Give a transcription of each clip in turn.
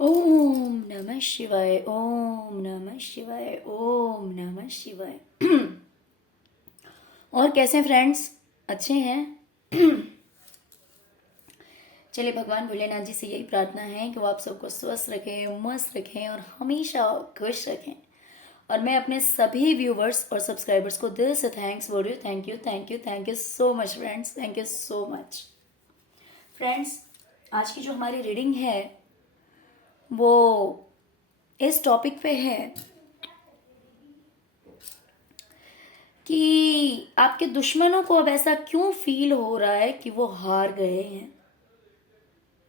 ओम नमः शिवाय, ओम नमः शिवाय, ओम नमः शिवाय। और कैसे हैं फ्रेंड्स? अच्छे हैं? चलिए, भगवान भोलेनाथ जी से यही प्रार्थना है कि वो आप सबको स्वस्थ रखें, मस्त रखें और हमेशा खुश रखें। और मैं अपने सभी व्यूवर्स और सब्सक्राइबर्स को दिल से थैंक्स बोल रही हूँ। Thank you, thank you, thank you so much friends, thank you so much. Friends, आज की जो हमारी रीडिंग है वो इस टॉपिक पे है कि आपके दुश्मनों को अब ऐसा क्यों फील हो रहा है कि वो हार गए हैं,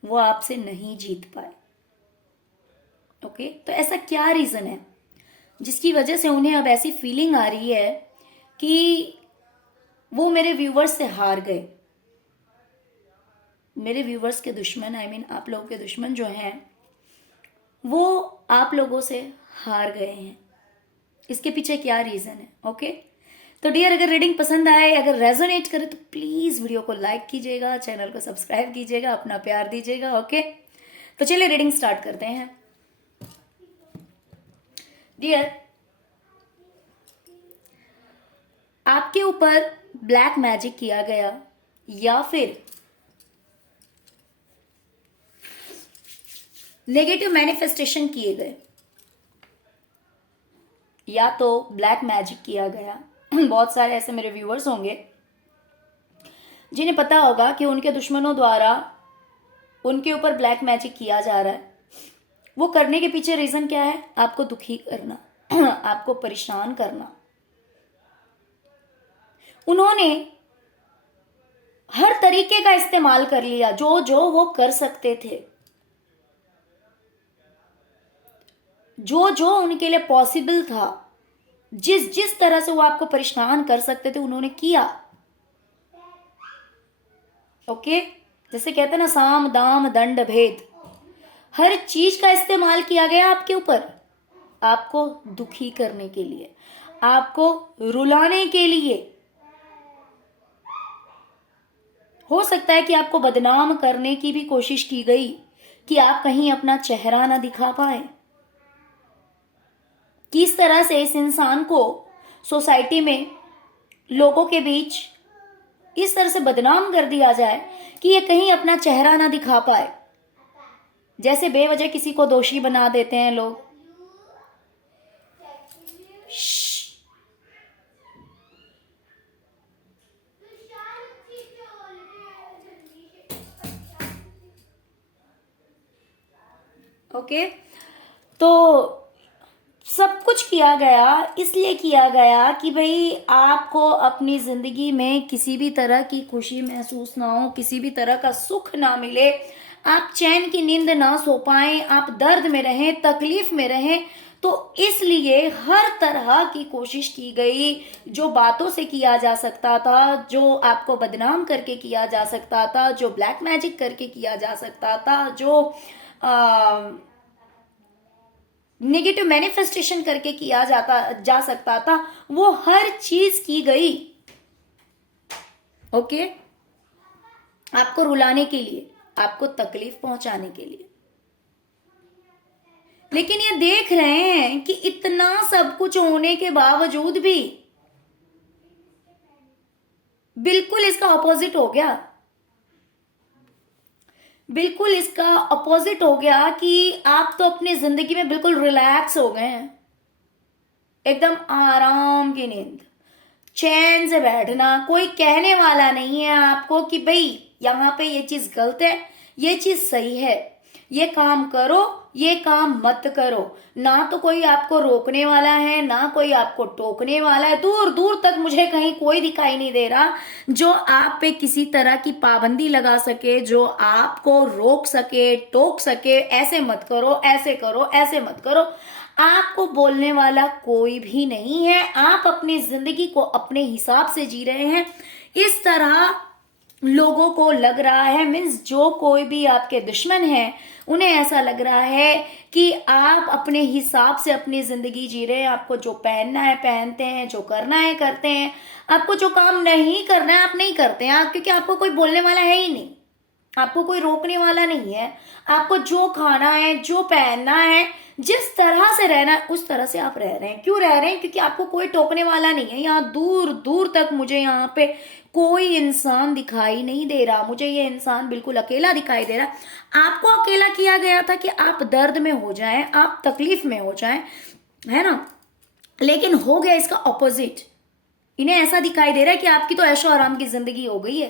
वो आपसे नहीं जीत पाए। ओके, तो ऐसा क्या रीजन है जिसकी वजह से उन्हें अब ऐसी फीलिंग आ रही है कि वो मेरे व्यूवर्स से हार गए। मेरे व्यूवर्स के दुश्मन, आई मीन आप लोगों के दुश्मन जो हैं, वो आप लोगों से हार गए हैं। इसके पीछे क्या रीजन है? ओके, तो डियर, अगर रीडिंग पसंद आए, अगर रेजोनेट करे तो प्लीज वीडियो को लाइक कीजिएगा, चैनल को सब्सक्राइब कीजिएगा, अपना प्यार दीजिएगा। ओके, तो चलिए रीडिंग स्टार्ट करते हैं। डियर, आपके ऊपर ब्लैक मैजिक किया गया या फिर नेगेटिव मैनिफेस्टेशन किए गए, या तो ब्लैक मैजिक किया गया। बहुत सारे ऐसे मेरे व्यूअर्स होंगे जिन्हें पता होगा कि उनके दुश्मनों द्वारा उनके ऊपर ब्लैक मैजिक किया जा रहा है। वो करने के पीछे रीजन क्या है? आपको दुखी करना, आपको परेशान करना। उन्होंने हर तरीके का इस्तेमाल कर लिया, जो जो वो कर सकते थे, जो जो उनके लिए पॉसिबल था, जिस जिस तरह से वो आपको परेशान कर सकते थे उन्होंने किया। ओके, जैसे कहते हैं ना, साम दाम दंड भेद, हर चीज का इस्तेमाल किया गया आपके ऊपर, आपको दुखी करने के लिए, आपको रुलाने के लिए। हो सकता है कि आपको बदनाम करने की भी कोशिश की गई कि आप कहीं अपना चेहरा ना दिखा पाए। किस तरह से इस इंसान को सोसाइटी में, लोगों के बीच इस तरह से बदनाम कर दिया जाए कि ये कहीं अपना चेहरा ना दिखा पाए। जैसे बेवजह किसी को दोषी बना देते हैं लोग। ओके, तो सब कुछ किया गया, इसलिए किया गया कि भाई आपको अपनी जिंदगी में किसी भी तरह की खुशी महसूस ना हो, किसी भी तरह का सुख ना मिले, आप चैन की नींद ना सो पाए, आप दर्द में रहें, तकलीफ में रहें। तो इसलिए हर तरह की कोशिश की गई, जो बातों से किया जा सकता था, जो आपको बदनाम करके किया जा सकता था, जो ब्लैक मैजिक करके किया जा सकता था, जो नेगेटिव मैनिफेस्टेशन करके किया जा सकता था, वो हर चीज की गई। ओके, आपको रुलाने के लिए, आपको तकलीफ पहुंचाने के लिए। लेकिन ये देख रहे हैं कि इतना सब कुछ होने के बावजूद भी बिल्कुल इसका ऑपोजिट हो गया। बिल्कुल इसका अपोजिट हो गया कि आप तो अपनी जिंदगी में बिल्कुल रिलैक्स हो गए हैं, एकदम आराम की नींद, चैन से बैठना। कोई कहने वाला नहीं है आपको कि भाई यहाँ पे ये चीज गलत है, ये चीज सही है, ये काम करो, ये काम मत करो। ना तो कोई आपको रोकने वाला है, ना कोई आपको टोकने वाला है। दूर दूर तक मुझे कहीं कोई दिखाई नहीं दे रहा जो आप पे किसी तरह की पाबंदी लगा सके, जो आपको रोक सके, टोक सके, ऐसे मत करो, ऐसे करो, ऐसे मत करो। आपको बोलने वाला कोई भी नहीं है। आप अपनी जिंदगी को अपने हिसाब से जी रहे हैं, इस तरह लोगों को लग रहा है। मीन्स जो कोई भी आपके दुश्मन है, उन्हें ऐसा लग रहा है कि आप अपने हिसाब से अपनी जिंदगी जी रहे हैं। आपको जो पहनना है पहनते हैं, जो करना है करते हैं, आपको जो काम नहीं करना है आप नहीं करते हैं, क्योंकि आपको कोई बोलने वाला है ही नहीं। आपको कोई रोकने वाला नहीं है। आपको जो खाना है, जो पहनना है, जिस तरह से रहना है, उस तरह से आप रह रहे हैं। क्यों रह रहे हैं? क्योंकि आपको कोई टोकने वाला नहीं है। यहाँ दूर दूर तक मुझे यहाँ पे कोई इंसान दिखाई नहीं दे रहा। मुझे ये इंसान बिल्कुल अकेला दिखाई दे रहा। आपको अकेला किया गया था कि आप दर्द में हो जाएं, आप तकलीफ में हो जाएं, है ना। लेकिन हो गया इसका ऑपोजिट। इन्हें ऐसा दिखाई दे रहा है कि आपकी तो ऐशो आराम की जिंदगी हो गई है।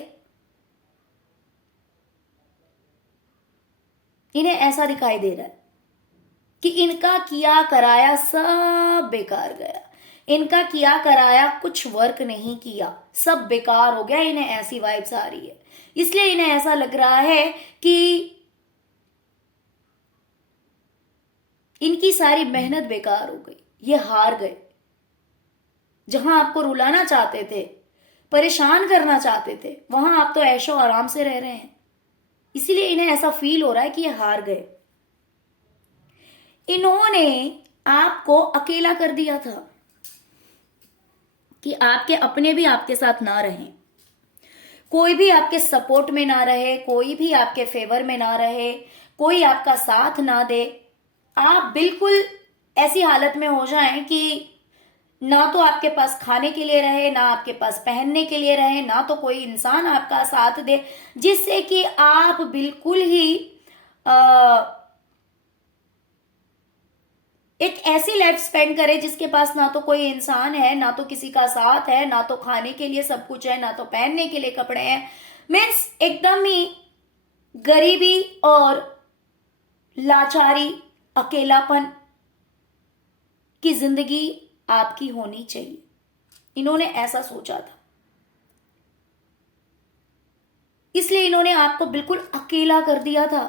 इन्हें ऐसा दिखाई दे रहा है कि इनका किया कराया सब बेकार गया। इनका किया कराया कुछ वर्क नहीं किया, सब बेकार हो गया। इन्हें ऐसी वाइब्स आ रही है। इसलिए इन्हें ऐसा लग रहा है कि इनकी सारी मेहनत बेकार हो गई, ये हार गए। जहां आपको रुलाना चाहते थे, परेशान करना चाहते थे, वहां आप तो ऐशो आराम से रह रहे हैं। इसीलिए इन्हें ऐसा फील हो रहा है कि ये हार गए। इन्होंने आपको अकेला कर दिया था कि आपके अपने भी आपके साथ ना रहें, कोई भी आपके सपोर्ट में ना रहे, कोई भी आपके फेवर में ना रहे, कोई आपका साथ ना दे। आप बिल्कुल ऐसी हालत में हो जाएं कि ना तो आपके पास खाने के लिए रहे, ना आपके पास पहनने के लिए रहे, ना तो कोई इंसान आपका साथ दे, जिससे कि आप बिल्कुल ही एक ऐसी लाइफ स्पेंड करें जिसके पास ना तो कोई इंसान है, ना तो किसी का साथ है, ना तो खाने के लिए सब कुछ है, ना तो पहनने के लिए कपड़े हैं। मीन्स एकदम ही गरीबी और लाचारी, अकेलापन की जिंदगी आपकी होनी चाहिए। इन्होंने ऐसा सोचा था, इसलिए इन्होंने आपको बिल्कुल अकेला कर दिया था,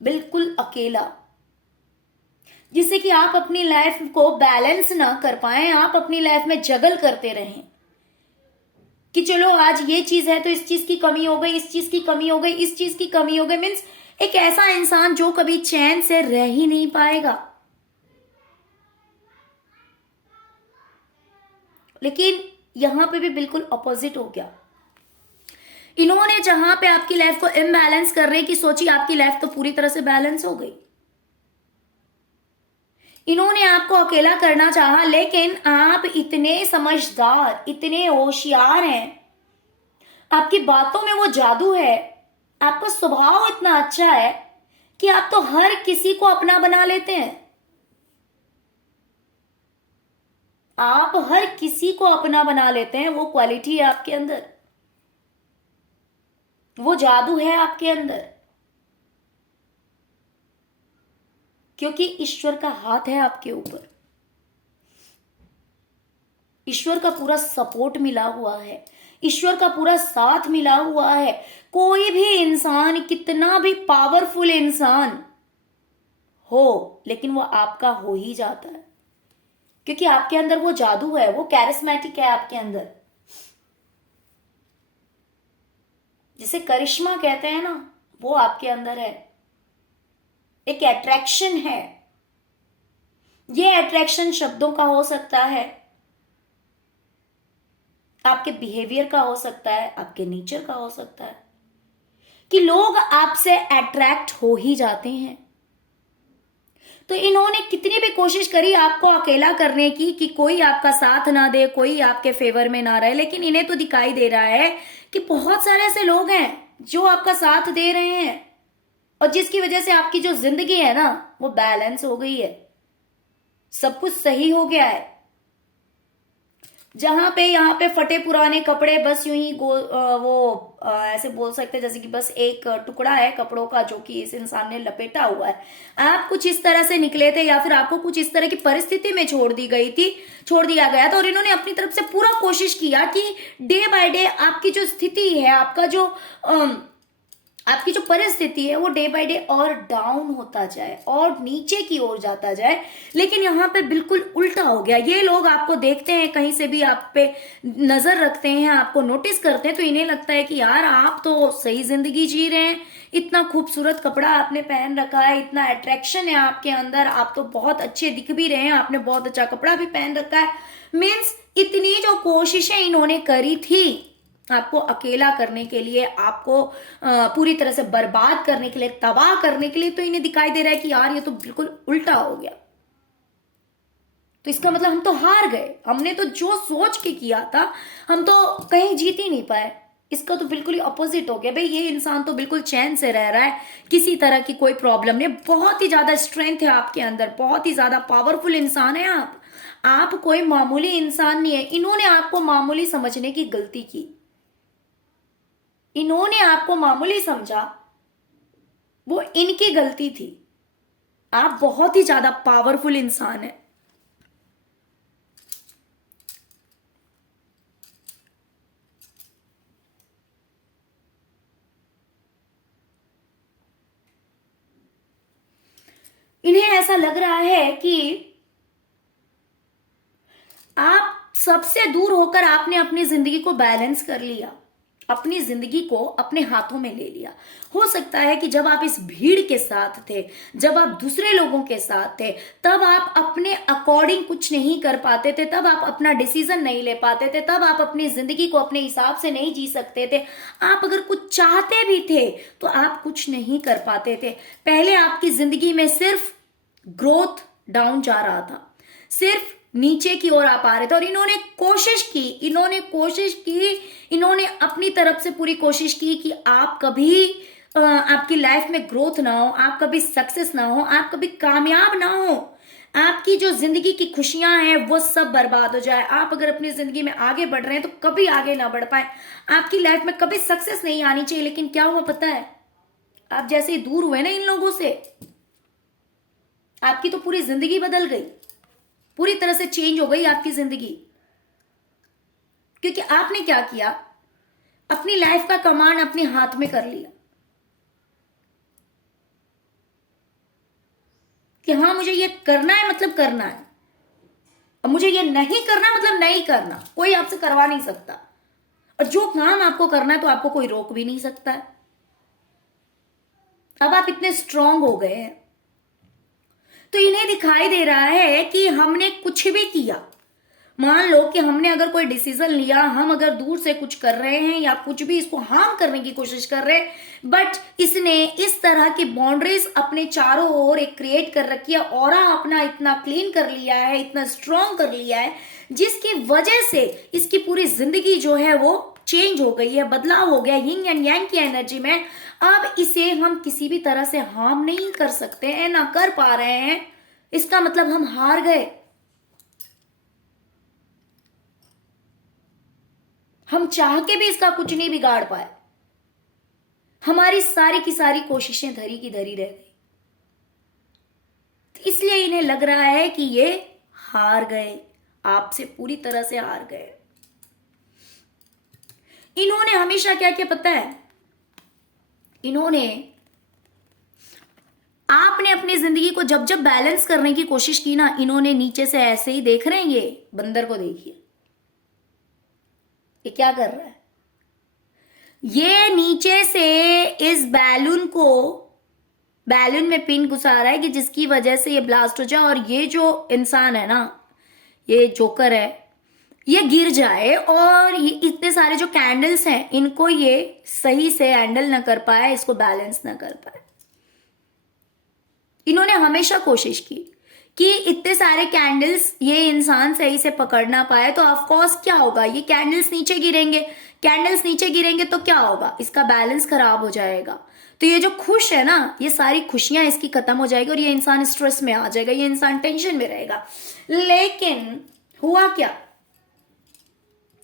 बिल्कुल अकेला, जिससे कि आप अपनी लाइफ को बैलेंस ना कर पाए। आप अपनी लाइफ में जगल करते रहें कि चलो आज ये चीज है तो इस चीज की कमी हो गई, इस चीज की कमी हो गई, इस चीज की कमी हो गई। मीन्स एक ऐसा इंसान जो कभी चैन से रह ही नहीं पाएगा। लेकिन यहां पे भी बिल्कुल अपोजिट हो गया। इन्होंने जहां पे आपकी लाइफ को इम्बैलेंस करने की सोची, आपकी लाइफ तो पूरी तरह से बैलेंस हो गई। इन्होंने आपको अकेला करना चाहा, लेकिन आप इतने समझदार, इतने होशियार हैं, आपकी बातों में वो जादू है, आपका स्वभाव इतना अच्छा है कि आप तो हर किसी को अपना बना लेते हैं। आप हर किसी को अपना बना लेते हैं। वो क्वालिटी है आपके अंदर, वो जादू है आपके अंदर, क्योंकि ईश्वर का हाथ है आपके ऊपर। ईश्वर का पूरा सपोर्ट मिला हुआ है, ईश्वर का पूरा साथ मिला हुआ है। कोई भी इंसान, कितना भी पावरफुल इंसान हो, लेकिन वो आपका हो ही जाता है, क्योंकि आपके अंदर वो जादू है, वो कैरिस्मेटिक है आपके अंदर। जिसे करिश्मा कहते हैं ना, वो आपके अंदर है। एक अट्रैक्शन है। ये अट्रैक्शन शब्दों का हो सकता है, आपके बिहेवियर का हो सकता है, आपके नेचर का हो सकता है, कि लोग आपसे अट्रैक्ट हो ही जाते हैं। तो इन्होंने कितनी भी कोशिश करी आपको अकेला करने की, कि कोई आपका साथ ना दे, कोई आपके फेवर में ना रहे, लेकिन इन्हें तो दिखाई दे रहा है कि बहुत सारे ऐसे लोग हैं जो आपका साथ दे रहे हैं, और जिसकी वजह से आपकी जो जिंदगी है ना, वो बैलेंस हो गई है, सब कुछ सही हो गया है। जहां पे यहाँ पे फटे पुराने कपड़े बस यूं ही ऐसे बोल सकते हैं जैसे कि बस एक टुकड़ा है कपड़ों का जो कि इस इंसान ने लपेटा हुआ है। आप कुछ इस तरह से निकले थे, या फिर आपको कुछ इस तरह की परिस्थिति में छोड़ दिया गया था, और इन्होंने अपनी तरफ से पूरा कोशिश किया कि डे बाय डे आपकी जो स्थिति है, आपकी जो परिस्थिति है, वो डे बाय डे और डाउन होता जाए और नीचे की ओर जाता जाए। लेकिन यहाँ पे बिल्कुल उल्टा हो गया। ये लोग आपको देखते हैं, कहीं से भी आप पे नजर रखते हैं, आपको नोटिस करते हैं, तो इन्हें लगता है कि यार आप तो सही जिंदगी जी रहे हैं, इतना खूबसूरत कपड़ा आपने पहन रखा है, इतना अट्रैक्शन है आपके अंदर, आप तो बहुत अच्छे दिख भी रहे हैं, आपने बहुत अच्छा कपड़ा भी पहन रखा है। मीन्स इतनी जो कोशिशें इन्होंने करी थी आपको अकेला करने के लिए, आपको पूरी तरह से बर्बाद करने के लिए, तबाह करने के लिए, तो इन्हें दिखाई दे रहा है कि यार ये तो बिल्कुल उल्टा हो गया। तो इसका मतलब हम तो हार गए, हमने तो जो सोच के किया था हम तो कहीं जीत ही नहीं पाए। इसका तो बिल्कुल ही अपोजिट हो गया। भाई ये इंसान तो बिल्कुल चैन से रह रहा है, किसी तरह की कोई प्रॉब्लम नहीं, बहुत ही ज्यादा स्ट्रेंथ है आपके अंदर, बहुत ही ज्यादा पावरफुल इंसान है आप कोई मामूली इंसान नहीं है। इन्होंने आपको मामूली समझने की गलती की, इन्होंने आपको मामूली समझा, वो इनकी गलती थी। आप बहुत ही ज्यादा पावरफुल इंसान है। इन्हें ऐसा लग रहा है कि आप सबसे दूर होकर आपने अपनी जिंदगी को बैलेंस कर लिया, अपनी जिंदगी को अपने हाथों में ले लिया। हो सकता है कि जब आप इस भीड़ के साथ थे, जब आप दूसरे लोगों के साथ थे, तब आप अपने अकॉर्डिंग कुछ नहीं कर पाते थे, तब आप अपना डिसीजन नहीं ले पाते थे, तब आप अपनी जिंदगी को अपने हिसाब से नहीं जी सकते थे। आप अगर कुछ चाहते भी थे तो आप कुछ नहीं कर पाते थे। पहले आपकी जिंदगी में सिर्फ ग्रोथ डाउन जा रहा था, सिर्फ नीचे की ओर आप आ रहे थे। और इन्होंने कोशिश की, इन्होंने अपनी तरफ से पूरी कोशिश की कि आप कभी आपकी लाइफ में ग्रोथ ना हो, आप कभी सक्सेस ना हो, आप कभी कामयाब ना हो, आपकी जो जिंदगी की खुशियां हैं वो सब बर्बाद हो जाए। आप अगर अपनी जिंदगी में आगे बढ़ रहे हैं तो कभी आगे ना बढ़ पाए, आपकी लाइफ में कभी सक्सेस नहीं आनी चाहिए। लेकिन क्या हुआ पता है, आप जैसे ही दूर हुए ना इन लोगों से, आपकी तो पूरी जिंदगी बदल गई, पूरी तरह से चेंज हो गई आपकी जिंदगी। क्योंकि आपने क्या किया, अपनी लाइफ का कमांड अपने हाथ में कर लिया कि हाँ मुझे ये करना है मतलब करना है, और मुझे ये नहीं करना मतलब नहीं करना, कोई आपसे करवा नहीं सकता। और जो काम आपको करना है तो आपको कोई रोक भी नहीं सकता है। अब आप इतने स्ट्रांग हो गए हैं, तो इन्हें दिखाई दे रहा है कि हमने कुछ भी किया, मान लो कि हमने अगर कोई डिसीजन लिया, हम अगर दूर से कुछ कर रहे हैं या कुछ भी इसको हार्म करने की कोशिश कर रहे हैं, बट इसने इस तरह की बाउंड्रीज अपने चारों ओर एक क्रिएट कर रखी है, ऑरा अपना इतना क्लीन कर लिया है, इतना स्ट्रांग कर लिया है, जिसकी वजह से इसकी पूरी जिंदगी जो है वो चेंज हो गई है, बदलाव हो गया यिंग एंड यांग की एनर्जी में। अब इसे हम किसी भी तरह से हार्म नहीं कर सकते हैं, ना कर पा रहे हैं। इसका मतलब हम हार गए, हम चाह के भी इसका कुछ नहीं बिगाड़ पाए, हमारी सारी की सारी कोशिशें धरी की धरी रह गई। इसलिए इन्हें लग रहा है कि ये हार गए, आपसे पूरी तरह से हार गए। इन्होंने हमेशा क्या किया पता है, इन्होंने आपने अपनी जिंदगी को जब जब बैलेंस करने की कोशिश की ना, इन्होंने नीचे से ऐसे ही देख रहे हैं, ये बंदर को देखिए ये क्या कर रहा है, ये नीचे से इस बैलून में पिन घुसा रहा है कि जिसकी वजह से ये ब्लास्ट हो जाए और ये जो इंसान है ना, ये जोकर है, ये गिर जाए और ये इतने सारे जो कैंडल्स हैं इनको ये सही से हैंडल ना कर पाए, इसको बैलेंस ना कर पाए। इन्होंने हमेशा कोशिश की कि इतने सारे कैंडल्स ये इंसान सही से पकड़ ना पाए, तो ऑफ कोर्स क्या होगा, ये कैंडल्स नीचे गिरेंगे, कैंडल्स नीचे गिरेंगे तो क्या होगा, इसका बैलेंस खराब हो जाएगा। तो ये जो खुश है ना, ये सारी खुशियां इसकी खत्म हो जाएगी और ये इंसान स्ट्रेस में आ जाएगा, ये इंसान टेंशन में रहेगा। लेकिन हुआ क्या,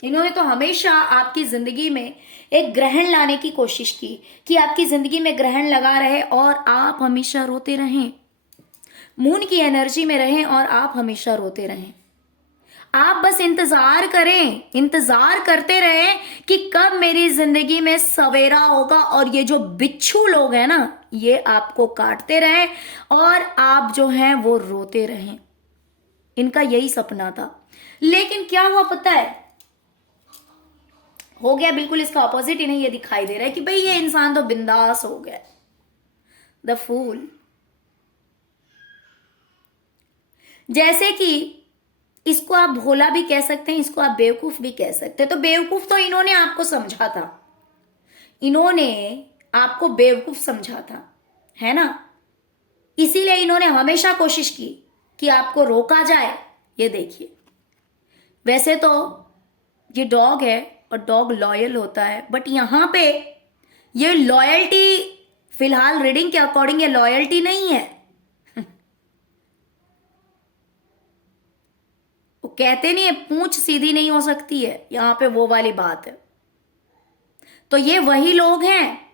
इन्होंने तो हमेशा आपकी जिंदगी में एक ग्रहण लाने की कोशिश की कि आपकी जिंदगी में ग्रहण लगा रहे और आप हमेशा रोते रहें, मून की एनर्जी में रहें और आप हमेशा रोते रहें। आप बस इंतजार करें, इंतजार करते रहें कि कब मेरी जिंदगी में सवेरा होगा और ये जो बिच्छू लोग हैं ना, ये आपको काटते रहें और आप जो हैं वो रोते रहें। इनका यही सपना था। लेकिन क्या हुआ पता है, हो गया बिल्कुल इसका ऑपोजिट। इन्हें ये दिखाई दे रहा है कि भाई ये इंसान तो बिंदास हो गया, द फूल। जैसे कि इसको आप भोला भी कह सकते हैं, इसको आप बेवकूफ भी कह सकते हैं। तो बेवकूफ तो इन्होंने आपको समझा था, इन्होंने आपको बेवकूफ समझा था, है ना। इसीलिए इन्होंने हमेशा कोशिश की कि आपको रोका जाए। ये देखिए, वैसे तो ये डॉग है और डॉग लॉयल होता है, बट यहां पे ये लॉयल्टी, फिलहाल रीडिंग के अकॉर्डिंग ये लॉयल्टी नहीं है। वो कहते नहीं है पूंछ सीधी नहीं हो सकती है, यहां पे वो वाली बात है। तो ये वही लोग हैं,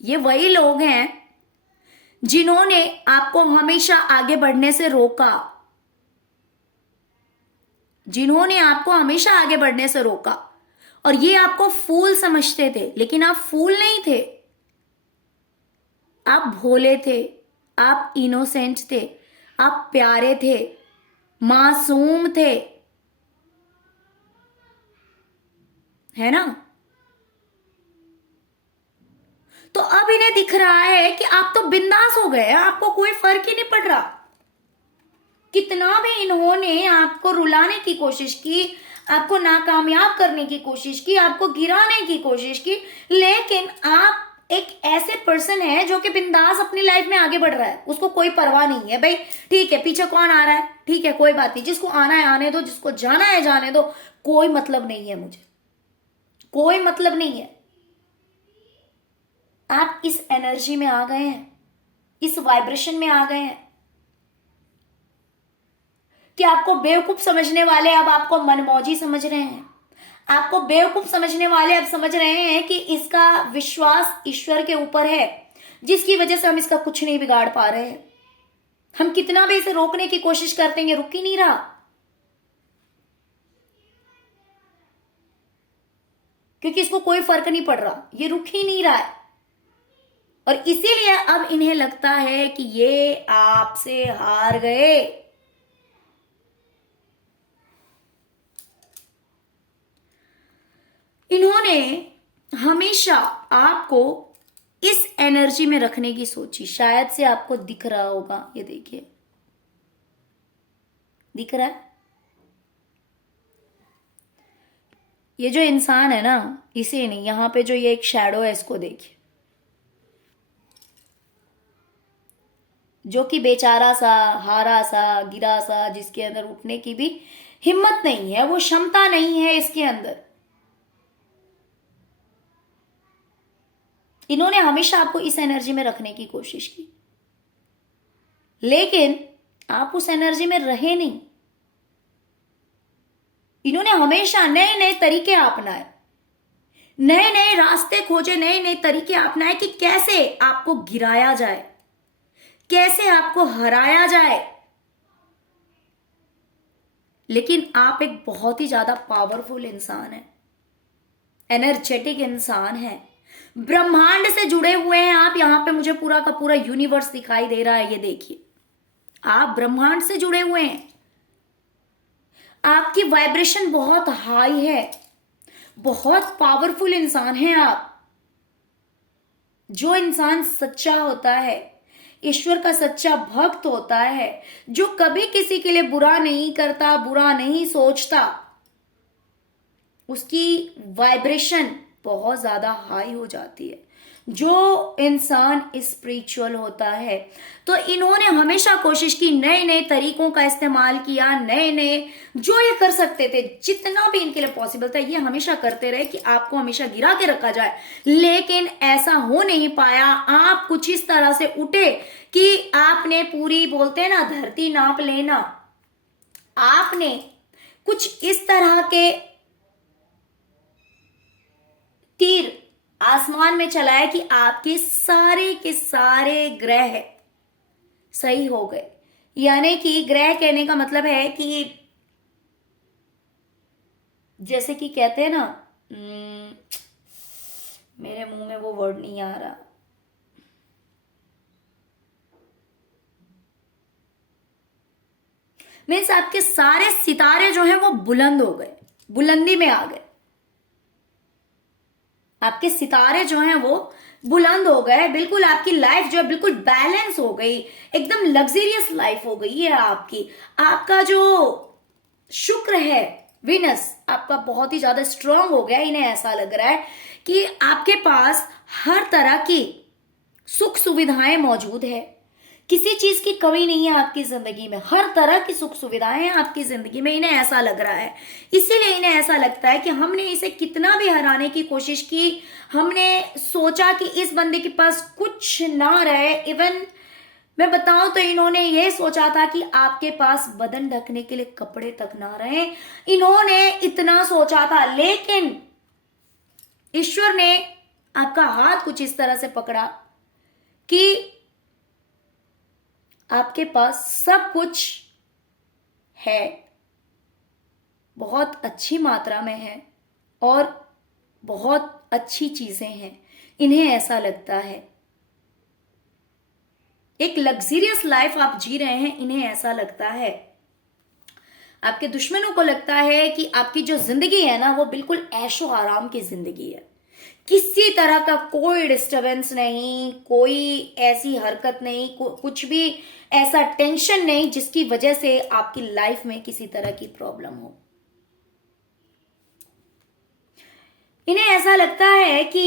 ये वही लोग हैं जिन्होंने आपको हमेशा आगे बढ़ने से रोका, जिन्होंने आपको हमेशा आगे बढ़ने से रोका। और ये आपको फूल समझते थे, लेकिन आप फूल नहीं थे, आप भोले थे, आप इनोसेंट थे, आप प्यारे थे, मासूम थे, है ना। तो अब इन्हें दिख रहा है कि आप तो बिंदास हो गए, आपको कोई फर्क ही नहीं पड़ रहा। कितना भी इन्होंने आपको रुलाने की कोशिश की, आपको नाकामयाब करने की कोशिश की, आपको गिराने की कोशिश की, लेकिन आप एक ऐसे पर्सन है जो कि बिंदास अपनी लाइफ में आगे बढ़ रहा है, उसको कोई परवाह नहीं है। भाई ठीक है, पीछे कौन आ रहा है, ठीक है, कोई बात नहीं, जिसको आना है आने दो, जिसको जाना है जाने दो, कोई मतलब नहीं है मुझे, कोई मतलब नहीं है। आप इस एनर्जी में आ गए हैं, इस वाइब्रेशन में आ गए हैं कि आपको बेवकूफ समझने वाले अब आपको मनमौजी समझ रहे हैं। आपको बेवकूफ समझने वाले अब समझ रहे हैं कि इसका विश्वास ईश्वर के ऊपर है, जिसकी वजह से हम इसका कुछ नहीं बिगाड़ पा रहे हैं। हम कितना भी इसे रोकने की कोशिश करते हैं, ये रुक ही नहीं रहा, क्योंकि इसको कोई फर्क नहीं पड़ रहा, ये रुक ही नहीं रहा है। और इसीलिए अब इन्हें लगता है कि ये आपसे हार गए। इन्होंने हमेशा आपको इस एनर्जी में रखने की सोची, शायद से आपको दिख रहा होगा, ये देखिए दिख रहा है। ये जो इंसान है ना, इसे नहीं, यहां पे जो ये एक शैडो है, इसको देखिए, जो कि बेचारा सा, हारा सा, गिरा सा, जिसके अंदर उठने की भी हिम्मत नहीं है, वो क्षमता नहीं है इसके अंदर। इन्होंने हमेशा आपको इस एनर्जी में रखने की कोशिश की, लेकिन आप उस एनर्जी में रहे नहीं। इन्होंने हमेशा नए नए तरीके अपनाए, नए नए रास्ते खोजे, नए नए तरीके अपनाए कि कैसे आपको गिराया जाए, कैसे आपको हराया जाए। लेकिन आप एक बहुत ही ज्यादा पावरफुल इंसान है, एनर्जेटिक इंसान है, ब्रह्मांड से जुड़े हुए हैं आप। यहां पे मुझे पूरा का पूरा यूनिवर्स दिखाई दे रहा है, ये देखिए, आप ब्रह्मांड से जुड़े हुए हैं, आपकी वाइब्रेशन बहुत हाई है, बहुत पावरफुल इंसान है आप। जो इंसान सच्चा होता है, ईश्वर का सच्चा भक्त होता है, जो कभी किसी के लिए बुरा नहीं करता, बुरा नहीं सोचता, उसकी वाइब्रेशन बहुत ज्यादा हाई हो जाती है। जो इंसान स्पिरिचुअल होता है, तो इन्होंने हमेशा कोशिश की, नए नए तरीकों का इस्तेमाल किया, नए नए जो ये कर सकते थे, जितना भी इनके लिए पॉसिबल था, ये हमेशा करते रहे कि आपको हमेशा गिरा के रखा जाए। लेकिन ऐसा हो नहीं पाया। आप कुछ इस तरह से उठे कि आपने पूरी, बोलते हैं ना, धरती नाप लेना। आपने कुछ इस तरह के तीर आसमान में चलाया कि आपके सारे के सारे ग्रह सही हो गए। यानी कि ग्रह कहने का मतलब है कि जैसे कि कहते हैं ना, मेरे मुंह में वो वर्ड नहीं आ रहा, मीन्स आपके सारे सितारे जो हैं वो बुलंद हो गए, बुलंदी में आ गए। आपके सितारे जो हैं वो बुलंद हो गए, बिल्कुल आपकी लाइफ जो है बिल्कुल बैलेंस हो गई, एकदम लग्जरियस लाइफ हो गई है आपकी। आपका जो शुक्र है, विनस आपका बहुत ही ज्यादा स्ट्रांग हो गया, इन्हें ऐसा लग रहा है कि आपके पास हर तरह की सुख सुविधाएं मौजूद है, किसी चीज की कमी नहीं है आपकी जिंदगी में, हर तरह की सुख सुविधाएं हैं आपकी जिंदगी में, इन्हें ऐसा लग रहा है। इसीलिए इन्हें ऐसा लगता है कि हमने इसे कितना भी हराने की कोशिश की, हमने सोचा कि इस बंदे के पास कुछ ना रहे। इवन मैं बताऊं तो इन्होंने ये सोचा था कि आपके पास बदन ढकने के लिए कपड़े तक ना रहे, इन्होंने इतना सोचा था। लेकिन ईश्वर ने आपका हाथ कुछ इस तरह से पकड़ा कि आपके पास सब कुछ है, बहुत अच्छी मात्रा में है और बहुत अच्छी चीजें हैं। इन्हें ऐसा लगता है एक लग्जरियस लाइफ आप जी रहे हैं, इन्हें ऐसा लगता है। आपके दुश्मनों को लगता है कि आपकी जो जिंदगी है ना वो बिल्कुल ऐशो आराम की जिंदगी है, किसी तरह का कोई डिस्टरबेंस नहीं, कोई ऐसी हरकत नहीं, कुछ भी ऐसा टेंशन नहीं जिसकी वजह से आपकी लाइफ में किसी तरह की प्रॉब्लम हो। इन्हें ऐसा लगता है कि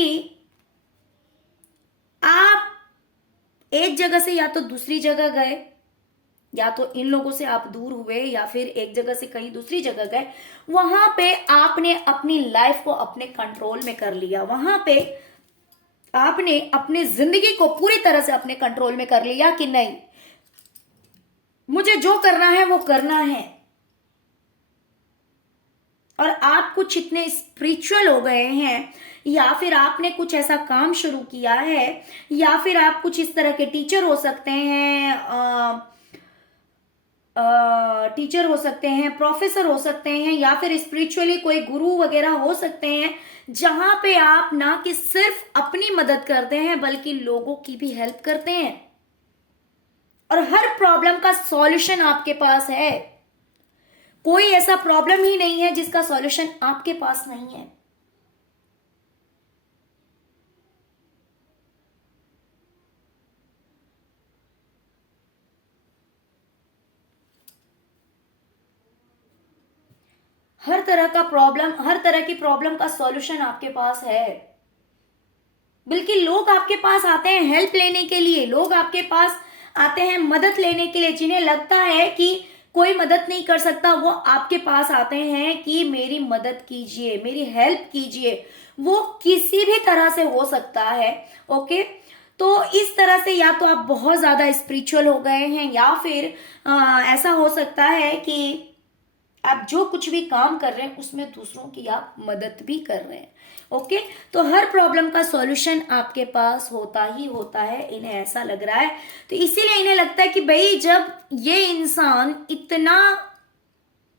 आप एक जगह से या तो दूसरी जगह गए, या तो इन लोगों से आप दूर हुए, या फिर एक जगह से कहीं दूसरी जगह गए, वहां पे आपने अपनी लाइफ को अपने कंट्रोल में कर लिया, वहां पे आपने अपनी जिंदगी को पूरी तरह से अपने कंट्रोल में कर लिया कि नहीं, मुझे जो करना है वो करना है। और आप कुछ इतने स्पिरिचुअल हो गए हैं, या फिर आपने कुछ ऐसा काम शुरू किया है, या फिर आप कुछ इस तरह के टीचर हो सकते हैं, टीचर हो सकते हैं, प्रोफेसर हो सकते हैं, या फिर स्पिरिचुअली कोई गुरु वगैरह हो सकते हैं, जहां पे आप ना कि सिर्फ अपनी मदद करते हैं बल्कि लोगों की भी हेल्प करते हैं, और हर प्रॉब्लम का सॉल्यूशन आपके पास है। कोई ऐसा प्रॉब्लम ही नहीं है जिसका सॉल्यूशन आपके पास नहीं है। हर तरह का प्रॉब्लम, हर तरह की प्रॉब्लम का सॉल्यूशन आपके पास है। बल्कि लोग आपके पास आते हैं हेल्प लेने के लिए, लोग आपके पास आते हैं मदद लेने के लिए, जिन्हें लगता है कि कोई मदद नहीं कर सकता, वो आपके पास आते हैं कि मेरी मदद कीजिए, मेरी हेल्प कीजिए। वो किसी भी तरह से हो सकता है। ओके, तो इस तरह से या तो आप बहुत ज्यादा स्पिरिचुअल हो गए हैं, या फिर ऐसा हो सकता है कि आप जो कुछ भी काम कर रहे हैं उसमें दूसरों की आप मदद भी कर रहे हैं। ओके, तो हर प्रॉब्लम का सॉल्यूशन आपके पास होता ही होता है, इन्हें ऐसा लग रहा है। तो इसीलिए इन्हें लगता है कि भाई जब ये इंसान इतना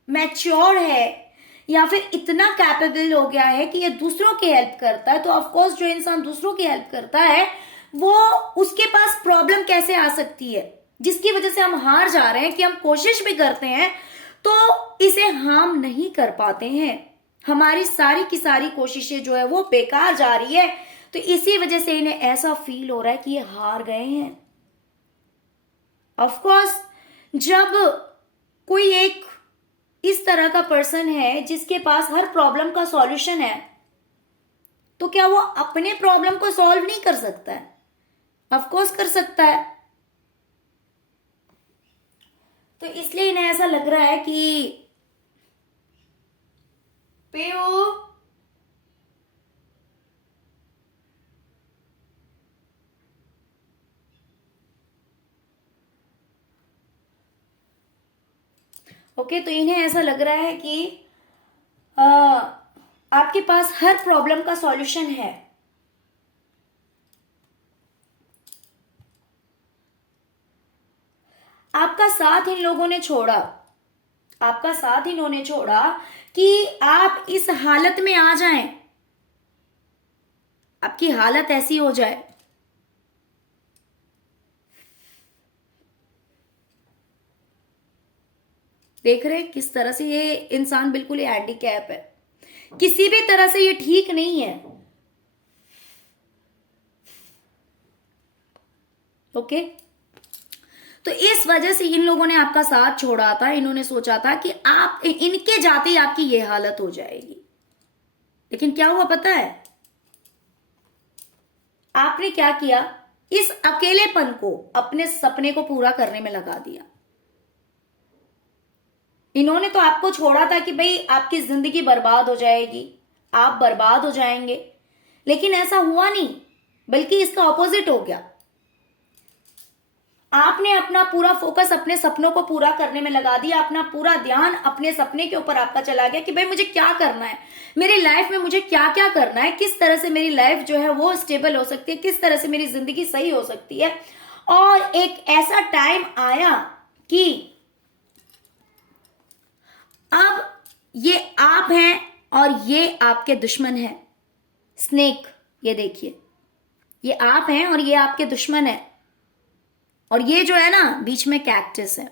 मैच्योर है या फिर इतना कैपेबल हो गया है कि ये दूसरों की हेल्प करता है, तो ऑफकोर्स जो इंसान दूसरों की हेल्प करता है वो उसके पास प्रॉब्लम कैसे आ सकती है, जिसकी वजह से हम हार जा रहे हैं कि हम कोशिश भी करते हैं तो इसे हम नहीं कर पाते हैं, हमारी सारी की सारी कोशिशें जो है वो बेकार जा रही है। तो इसी वजह से इन्हें ऐसा फील हो रहा है कि ये हार गए हैं। ऑफ कोर्स जब कोई एक इस तरह का पर्सन है जिसके पास हर प्रॉब्लम का सॉल्यूशन है, तो क्या वो अपने प्रॉब्लम को सॉल्व नहीं कर सकता है? ऑफ कोर्स कर सकता है। तो इसलिए इन्हें ऐसा लग रहा है कि पेओ ओके, तो इन्हें ऐसा लग रहा है कि आ, आपके पास हर प्रॉब्लम का सॉल्यूशन है। आपका साथ इन लोगों ने छोड़ा, आपका साथ इन्होंने छोड़ा कि आप इस हालत में आ जाएं, आपकी हालत ऐसी हो जाए। देख रहे हैं किस तरह से ये इंसान बिल्कुल ही हैंडीकैप है, किसी भी तरह से ये ठीक नहीं है। ओके, तो इस वजह से इन लोगों ने आपका साथ छोड़ा था। इन्होंने सोचा था कि आप इनके जाते ही आपकी ये हालत हो जाएगी। लेकिन क्या हुआ पता है? आपने क्या किया? इस अकेलेपन को अपने सपने को पूरा करने में लगा दिया। इन्होंने तो आपको छोड़ा था कि भाई आपकी जिंदगी बर्बाद हो जाएगी, आप बर्बाद हो जाएंगे, लेकिन ऐसा हुआ नहीं, बल्कि इसका ऑपोजिट हो गया। आपने अपना पूरा फोकस अपने सपनों को पूरा करने में लगा दिया। अपना पूरा ध्यान अपने सपने के ऊपर आपका चला गया कि भाई मुझे क्या करना है, मेरी लाइफ में मुझे क्या क्या करना है, किस तरह से मेरी लाइफ जो है वो स्टेबल हो सकती है, किस तरह से मेरी जिंदगी सही हो सकती है। और एक ऐसा टाइम आया कि अब ये आप हैं और ये आपके दुश्मन हैं। स्नेक, ये देखिए, ये आप हैं और ये आपके दुश्मन है। और ये जो है ना बीच में कैक्टस है,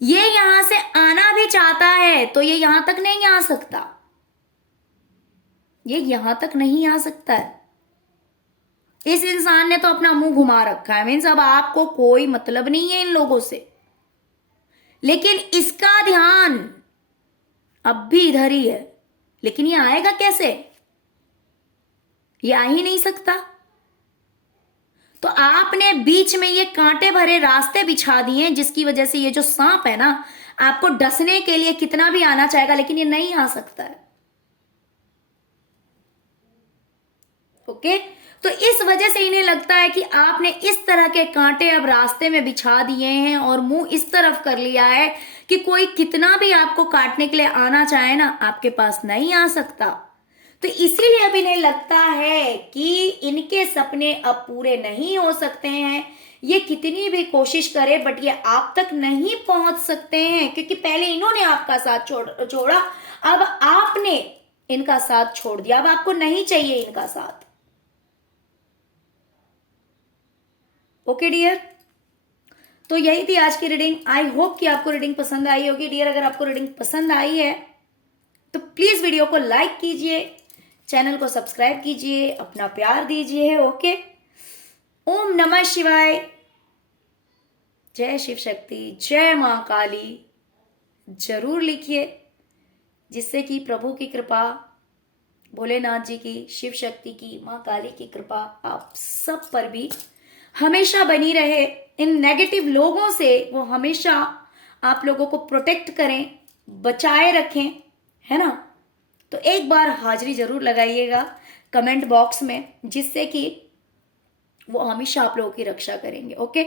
ये यहां से आना भी चाहता है तो ये यहां तक नहीं आ सकता, ये यहां तक नहीं आ सकता है। इस इंसान ने तो अपना मुंह घुमा रखा है, मीन्स अब आपको कोई मतलब नहीं है इन लोगों से। लेकिन इसका ध्यान अब भी इधर ही है। लेकिन ये आएगा कैसे? ये आ ही नहीं सकता। तो आपने बीच में ये कांटे भरे रास्ते बिछा दिए, जिसकी वजह से ये जो सांप है ना आपको डसने के लिए कितना भी आना चाहेगा, लेकिन ये नहीं आ सकता है। ओके, तो इस वजह से इन्हें लगता है कि आपने इस तरह के कांटे अब रास्ते में बिछा दिए हैं और मुंह इस तरफ कर लिया है कि कोई कितना भी आपको काटने के लिए आना चाहे ना आपके पास नहीं आ सकता। तो इसीलिए अब इन्हें लगता है कि इनके सपने अब पूरे नहीं हो सकते हैं। ये कितनी भी कोशिश करे बट ये आप तक नहीं पहुंच सकते हैं, क्योंकि पहले इन्होंने आपका साथ छोड़ा, अब आपने इनका साथ छोड़ दिया, अब आपको नहीं चाहिए इनका साथ। ओके डियर, तो यही थी आज की रीडिंग। आई होप कि आपको रीडिंग पसंद आई होगी डियर। अगर आपको रीडिंग पसंद आई है तो प्लीज वीडियो को लाइक कीजिए, चैनल को सब्सक्राइब कीजिए, अपना प्यार दीजिए। ओके, ओम नमः शिवाय, जय शिव शक्ति, जय मां काली जरूर लिखिए, जिससे कि प्रभु की कृपा, भोलेनाथ जी की, शिव शक्ति की, मां काली की कृपा आप सब पर भी हमेशा बनी रहे। इन नेगेटिव लोगों से वो हमेशा आप लोगों को प्रोटेक्ट करें, बचाए रखें, है ना। तो एक बार हाजिरी जरूर लगाइएगा कमेंट बॉक्स में, जिससे कि वो हमेशा आप लोगों की रक्षा करेंगे। Okay,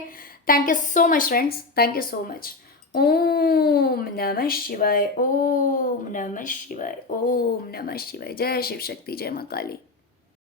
thank you so much friends, thank you so much. ओम नमः शिवाय, ओम नमः शिवाय, ओम नमः शिवाय। जय शिव शक्ति, जय मां काली।